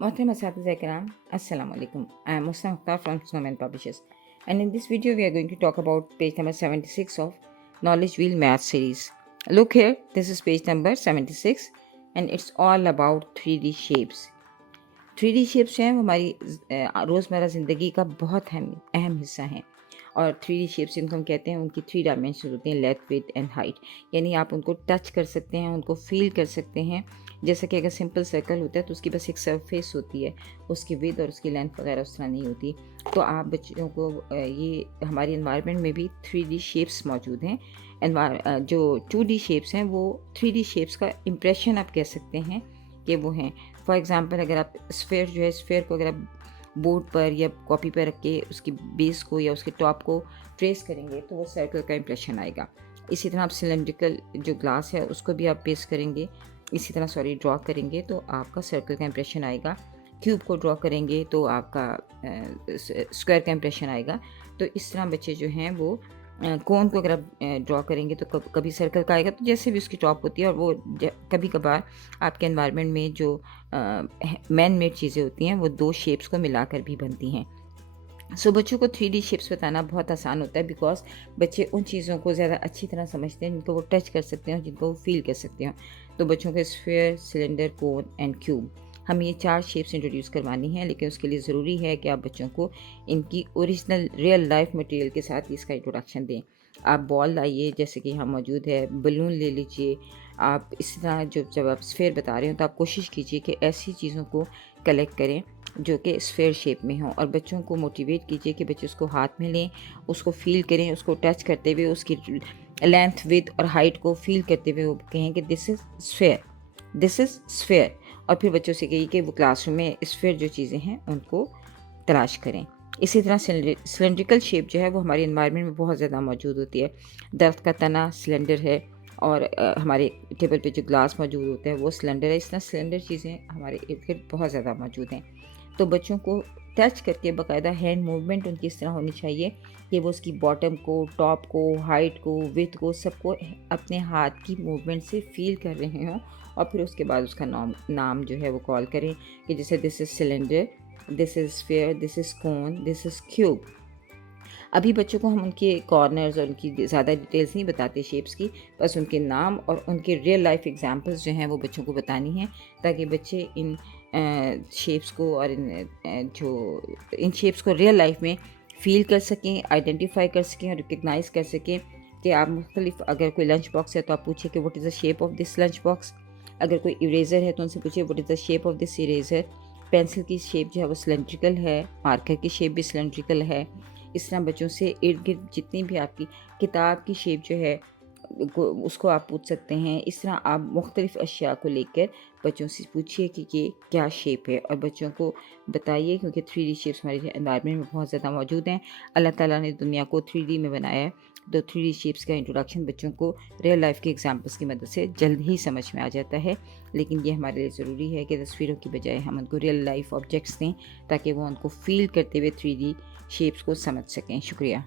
Mohtarem Asatizah Kiram, Assalamu alaikum. I am Musna Akhtar from Snowman Publishers, and in this video we are going to talk about page number 76 of Knowledge Wheel Math series. Look here, this is page number 76 and it's all about 3D shapes. 3D shapes जो हैं वो हमारी रोज़मर्रा ज़िंदगी का बहुत अहम हिस्सा हैं और 3D शेप्स जिनको हम कहते हैं उनकी 3 डायमेंशन होती हैं, लेंथ विड्थ एंड हाइट, यानी आप उनको टच कर सकते हैं, उनको फील कर सकते हैं। जैसे कि अगर सिंपल सर्कल होता है तो उसकी बस एक सरफेस होती है, उसकी विड्थ और उसकी लेंथ वगैरह उस तरह नहीं होती। तो आप बच्चों को ये हमारी एनवायरनमेंट में भी 3D शेप्स मौजूद हैं। जो 2D शेप्स हैं वो 3D शेप्स का इम्प्रेशन आप कह सकते हैं कि वो हैं। फॉर एग्ज़ाम्पल अगर आप स्फेयर को अगर आप बोर्ड पर या कॉपी पर रख के उसकी बेस को या उसके टॉप को ट्रेस करेंगे तो वो सर्कल का इम्प्रेशन आएगा। इसी तरह आप सिलेंड्रिकल जो ग्लास है उसको भी आप पेस्ट करेंगे, ड्रॉ करेंगे तो आपका सर्कल का इम्प्रेशन आएगा। क्यूब को ड्रॉ करेंगे तो आपका स्क्वायर का इम्प्रेशन आएगा। तो इस तरह बच्चे जो हैं वो कोन को अगर आप ड्रॉ करेंगे तो कभी सर्कल का आएगा, तो जैसे भी उसकी टॉप होती है। और वो कभी कभार आपके एनवायरनमेंट में जो मैन मेड चीज़ें होती हैं वो 2 शेप्स को मिलाकर भी बनती हैं। सो बच्चों को 3D शेप्स बताना बहुत आसान होता है, बिकॉज बच्चे उन चीज़ों को ज़्यादा अच्छी तरह समझते हैं जिनको वो टच कर सकते हैं और जिनको वो फील कर सकते हैं। तो बच्चों को sphere, cylinder, cone and cube, हम ये 4 शेप्स इंट्रोड्यूस करवानी हैं, लेकिन उसके लिए ज़रूरी है कि आप बच्चों को इनकी ओरिजिनल रियल लाइफ मटेरियल के साथ इसका इंट्रोडक्शन दें। आप बॉल लाइए, जैसे कि यहाँ मौजूद है, बलून ले लीजिए। आप इस तरह जब आप स्फेयर बता रहे हो तो आप कोशिश कीजिए कि ऐसी चीज़ों को कलेक्ट करें जो कि स्फेयर शेप में हों, और बच्चों को मोटिवेट कीजिए कि बच्चे उसको हाथ में लें, उसको फील करें, उसको टच करते हुए उसकी लेंथ, विड्थ और हाइट को फील करते हुए वो कहें कि this is sphere, this is sphere. और फिर बच्चों से कहिए कि वो क्लासरूम में स्फेयर जो चीज़ें हैं उनको तलाश करें। इसी तरह सिलेंड्रिकल शेप जो है वो हमारे एनवायरनमेंट में बहुत ज़्यादा मौजूद होती है। दरख्त का तना सिलेंडर है और हमारे टेबल पे जो ग्लास मौजूद होता है वो सिलेंडर है। इस तरह सिलेंडर चीज़ें हमारे इर्द गिर्द बहुत ज़्यादा मौजूद हैं। तो बच्चों को टच करके बाकायदा हैंड मूवमेंट उनकी इस तरह होनी चाहिए कि वो उसकी बॉटम को, टॉप को, हाइट को, विड्थ को, सबको अपने हाथ की मूवमेंट से फील कर रहे हों। और फिर उसके बाद उसका नाम जो है वो कॉल करें कि जैसे this is cylinder, this is sphere, this is cone, this is cube. अभी बच्चों को हम उनके कॉर्नर्स और उनकी ज़्यादा डिटेल्स नहीं बताते शेप्स की, बस उनके नाम और उनके रियल लाइफ एग्जांपल्स जो हैं वो बच्चों को बतानी हैं, ताकि बच्चे इन शेप्स को और इन शेप्स को रियल लाइफ में फ़ील कर सकें, आइडेंटिफाई कर सकें और रिकग्नाइज़ कर सकें। कि आप मुख्तलिफ, अगर कोई लंच बॉक्स है तो आप पूछिए कि what is the shape of this lunch box. अगर कोई इरेज़र है तो उनसे पूछिए what is the shape of this eraser. Pencil की शेप जो है वो सिलेंड्रिकल है, मार्कर की शेप भी सिलेंड्रिकल है। इस तरह बच्चों से इर्द गिर्द जितनी भी आपकी किताब की शेप जो है उसको आप पूछ सकते हैं। इस तरह आप मुख्तलिफ अशिया को लेकर बच्चों से पूछिए कि ये क्या शेप है, और बच्चों को बताइए, क्योंकि 3D शेप्स हमारे एनवायरनमेंट में बहुत ज़्यादा मौजूद हैं। अल्लाह ताला ने दुनिया को 3D में बनाया है, तो 3D शेप्स का इंट्रोडक्शन बच्चों को रियल लाइफ के एग्जांपल्स की मदद से जल्द ही समझ में आ जाता है। लेकिन ये हमारे लिए ज़रूरी है कि तस्वीरों की बजाय हम उनको रियल लाइफ ऑब्जेक्ट्स दें, ताकि वो उनको फील करते हुए 3D शेप्स को समझ सकें। शुक्रिया।